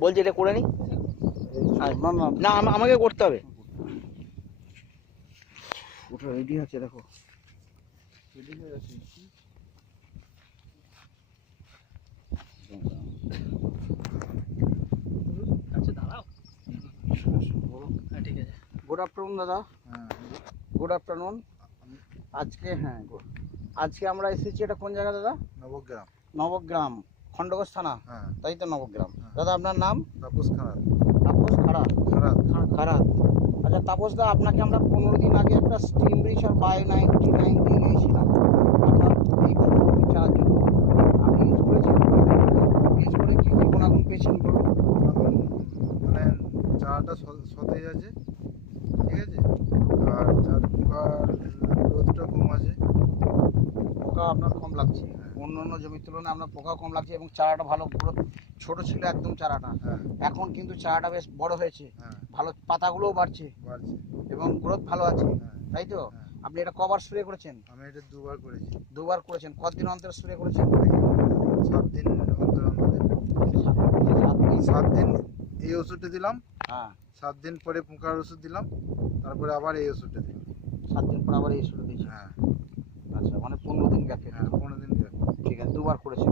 বলছি এটা করে নি। না না না আমাকে করতে হবে। ওটা রেডি আছে, দেখো রেডি হয়ে আছে। আচ্ছা দাঁড়াও। হ্যাঁ ঠিক আছে। গুড আফটারনুন দাদা। হ্যাঁ গুড আফটারনুন। আজকে আমরা এসেছি, এটা কোন জায়গা দাদা? নবগ্রাম। নবগ্রাম, খণ্ডঘোষ থানা। হ্যাঁ তাই তো, নবগ্রাম। হ্যাঁ। দাদা আপনার নাম? তাপস খারাপ। তাপস খাড়া। খারাপ। খারাপ। আচ্ছা তাপস দা, আপনাকে আমরা 15 দিন আগে একটা স্টিম রিচ আর বাই 99 দিয়ে গিয়েছিলাম আপনার এই ফুলকপি চারার জন্য। আপনি ইউজ করেছেন? ইউজ করে কী কী গুণাগুণ পেয়েছেন বলুন। এখন মানে চারাটা সতেজ আছে, ঠিক আছে, আর চার পোকার রোদটা কম আছে। পোকা আপনার কম লাগছে, অন্য অন্য জমির তুলনায় আপনার পোকা কম লাগছে, এবং চারাটা ভালো গ্রোথ। ছোটো ছিল একদম চারাটা, হ্যাঁ এখন কিন্তু চারাটা বেশ বড় হয়েছে, হ্যাঁ ভালো পাতাগুলোও বাড়ছে বাড়ছে। এবং গ্রোথ ভালো আছে, হ্যাঁ তাই তো? হ্যাঁ। আপনি এটা কবার স্প্রে করেছেন? আমি এটা দুবার করেছি। দুবার করেছেন। কতদিন অন্তর স্প্রে করেছেন? 7 দিন অন্তর অন্তর। 7 দিন এই ওষুধটা দিলাম, হ্যাঁ 7 দিন পরে পোকার ওষুধ দিলাম, তারপরে আবার এই ওষুধটা দিলাম। 7 দিন পর আবার এই শুরু দিয়েছে। হ্যাঁ আচ্ছা, মানে 15 দিন গ্যাপে। হ্যাঁ 15 দিন গেল। ঠিক আছে, দুবার করেছেন।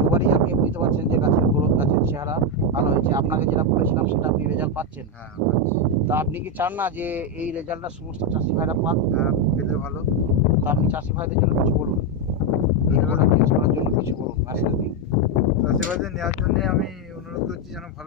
দুবারই আপনি বুঝতে পারছেন যে গাছের গ্রোথ, গাছের চেহারা ভালো হয়েছে। আপনাকে যেটা বলেছিলাম সেটা আপনি রেজাল্ট পাচ্ছেন। হ্যাঁ পাচ্ছি। তা আপনি কি চান না যে এই রেজাল্টটা সমস্ত চাষি ভাইরা পাক? হ্যাঁ পেলে ভালো। তা আপনি চাষি ভাইদের জন্য কিছু বলুন, এই প্রোডাক্ট ইউজ করার জন্য কিছু বলুন, মেসেজ দিন। চাষিবাদে নেওয়ার জন্য আমি অনুরোধ করছি যেন ভালো